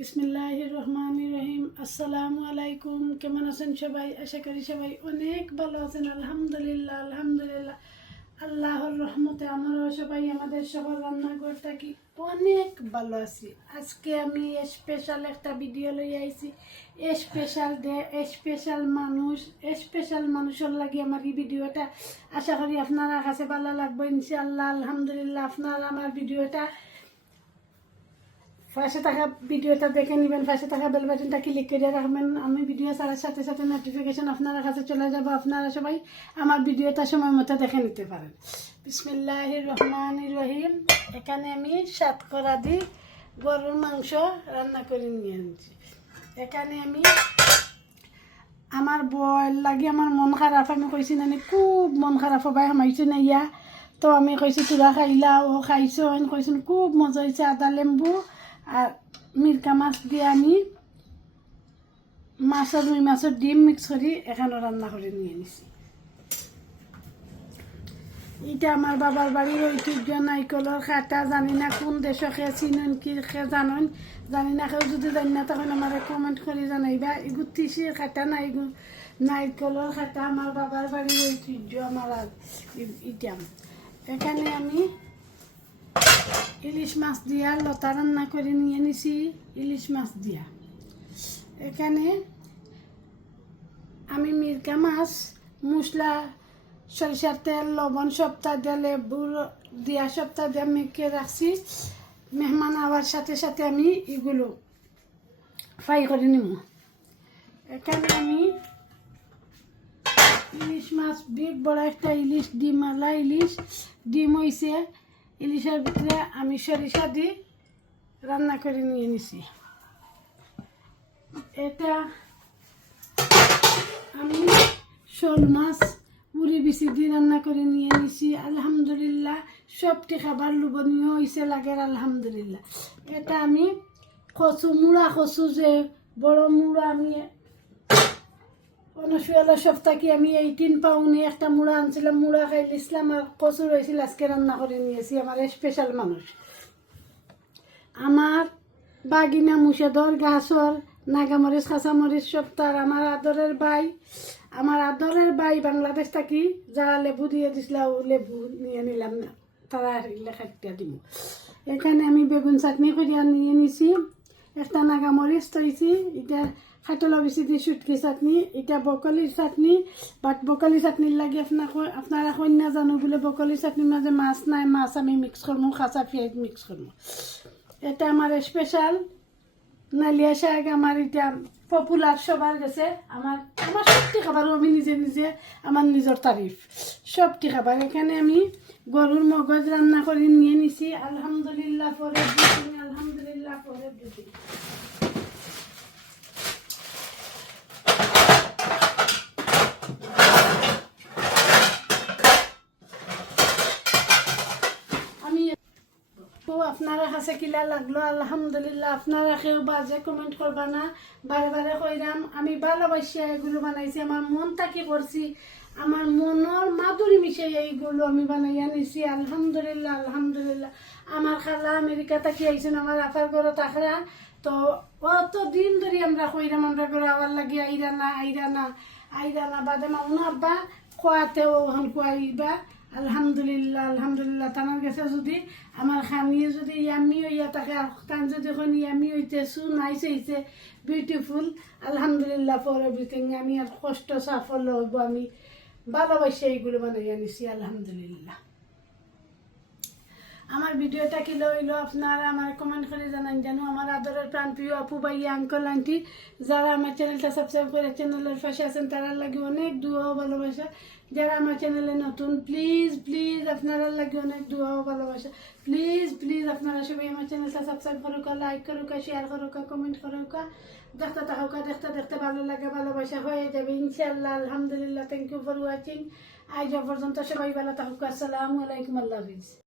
বিসমিল্লাহ রহমান রহিম। আসসালামু আলাইকুম। কেমন আছেন সবাই? আশা করি সবাই অনেক ভালো আছেন। আলহামদুলিল্লাহ আলহামদুলিল্লাহ। আল্লাহর রহমতে আমরাও সবাই আমাদের সবার রান্নাঘর থাকি অনেক ভালো আছি। আজকে আমি স্পেশাল একটা ভিডিও লই আইছি। স্পেশাল ডে স্পেশাল মানুষ স্পেশাল মানুষের লাগে আমার এই ভিডিওটা আশা করি আপনারা কাছে ভালো লাগবে, ইনশাআল্লাহ, আলহামদুলিল্লাহ, আপনারা আমার ভিডিওটা পাশে থাকা ভিডিওটা দেখে নেবেন পাশে থাকা বেল বাটনটা ক্লিক করে রাখবেন। আমি ভিডিও ছাড়ার সাথে সাথে নোটিফিকেশন আপনার কাছে চলে যাব, আপনারা সবাই আমার ভিডিওটা সময় মতো দেখে নিতে পারেন। বিসমিল্লাহ রহমান রহিম। এখানে আমি সাতকরা দি গরুর মাংস রান্না করে নিয়ে আনছি। এখানে আমি আমার বয় লাগি আমার মন খারাপ, আমি কইছি না খুব মন খারাপ হবাই, হামাইছো না ইয়া? তো আমি কইছি তোরা খাইলা, ও খাইছো কইছো, খুব মজা হয়েছে আদা, লেম্বু আর মিরকা মাছ দিয়ে আমি মাছ আর রুই মাছের ডিম মিক্স করে, এখানে রান্না করে নিয়ে নিছি। এটা আমার বাবার বাড়ির ঐতিহ্য, নাইকলের খাটা জানি না কোন দেশকে চিনুন, কি খে জানুন, জানি না কেউ যদি জানি না, তখন আমার কমেন্ট করে জানাইবা। এগু তিসির খাটা নাই নাইকলের খাটা আমার বাবার বাড়ির ঐতিহ্য, আমার আর ই- ইটা এখানে আমি ইলিশ মাছ দিয়া লতা রান্না করে নিয়ে নিছি ইলিশ মাছ দিয়া। এখানে আমি মিরকা মাছ, মশলা, সরিষার তেল, লবণ সপ্তাহ দিয়ে, লেবু দিয়া সপ্তাহ দিয়ে মেখে রাখছি। মেহমান আবার সাথে সাথে আমি এগুলো ফ্রাই করে নিব। এখানে আমি ইলিশ মাছ, বিগ বড় একটা ইলিশ, ডিম আলা ইলিশ। ডিম হইছে ইলিশের ভিতরে আমি সরিষা দি রান্না করে নিয়ে নিছি। এটা আমি শোল মাছ, মুড়ি বিচি দিয়ে রান্না করে নিয়ে নিছি। আলহামদুলিল্লাহ, সবটি খাবার লোভনীয় হয়েছে লাগে, আলহামদুলিল্লাহ। এটা আমি কচু, মুড়া কচু যে বড় মুড়া আমি অনুশুয়ালা সপ্তাহ কি আমি এইটিন পাউনি একটা মুড়া আনছিলাম, মুড়া খাইলিছিলাম আর কচু রয়েছিল আজকে রান্না করে নিয়েছি, আমার স্পেশাল মানুষ। আমার বাগিনা মুর্শিদর গাছর, নাগামরিচ, কাঁচামরিচ সপ্তাহ আমার আদরের ভাই, আমার আদরের ভাই বাংলাদেশ থাকি যারা লেবু দিয়ে দিছিল লেবু নিয়ে নিলাম না, তারা লেখাটা দিব এখানে আমি বেগুন চাটনি করিয়া নিয়ে নিছি। একটা নাগামরিচ তৈছি এটা খাটলা বেশি দিয়ে সুটকি চাটনি এটা বকলির চাটনি বাট বকলি চাটনির লাগে আপনার আপনারা কন্যা জানো বলে বকলি চাটনির মাঝে মাছ নাই মাছ আমি মিক্স করব খাঁচা পেঁয়াজ মিক্স করব এটা আমার স্পেশাল নালিয়া শাক আমার এটা পপুলার সবার গেছে আমার আমার সবটি খাবারও আমি নিজে নিজে আমার নিজের তারিফ সবটি খাবার এখানে আমি গরুর মগজ রান্না করে নিয়ে নিছি আলহামদুলিল্লাহ পরে দিন আপনারা কাছে কিলা লাগল, আলহামদুলিল্লাহ। আপনারা কেউ বাজে কমেন্ট করবা না, বারে বারে কইরাম, আমি ভালোবাসি এগুলো বানাইছি, আমার মন তাকি করছি? আমার মনের মাধুরী মিশাই এইগুলো আমি বানাইয়া নিছি, আলহামদুলিল্লাহ আলহামদুলিল্লাহ। আমার খালা আমেরিকা থাকি আইছেন, আমার আফার ঘরে তাকরা তো অত দিন ধরে আমরা কইরাম, আমরা ঘরে আবার লাগি আইরা না আইরা না আইরা না, বাদে মা উনার বা খোয়াতেও হন খুয়াইবা। আলহামদুলিল্লাহ আলহামদুলিল্লাহ। তানার কাছে যদি আমার খানিয়ে যদি ইয়ামি হইয়া থাকে আর তান যদি এখন ইয়ামি হইতে সু নাইছে হইছে বিউটিফুল আলহামদুলিল্লাহ ফর এভরিথিং আমি আর কষ্ট, সাফল্য হইব, আমি ভালোবাসি এইগুলো বানাই আনিছি আলহামদুলিল্লাহ। আমার ভিডিওটা কি লইলো আপনারা আমার কমেন্ট করে জানান। জানো আমার আদরের প্রাণ প্রিয় আপু, ভাইয়া আঙ্কল আন্টি যারা আমার চ্যানেলটা সাবস্ক্রাইব করে চ্যানেলের পাশে আছেন তারা লাগে অনেক দুয়া ও ভালোবাসা। যারা আমার চ্যানেলে নতুন প্লিজ প্লিজ আপনারা লাগে অনেক দুয়া ও ভালোবাসা। প্লিজ প্লিজ আপনারা সবাই আমার চ্যানেলটা সাবস্ক্রাইব করুক লাইক করুক শেয়ার করুকা কমেন্ট করুকা। দেখতে থাকুকা, দেখতে দেখতে ভালো লাগে, ভালোবাসা হয়ে যাবে ইনশাল্লাহ আলহামদুলিল্লাহ থ্যাংক ইউ ফর ওয়াচিং আজ পর্যন্ত সবাই ভালো থাকুক, আসসালামু আলাইকুম, আল্লাহ হাফিজ।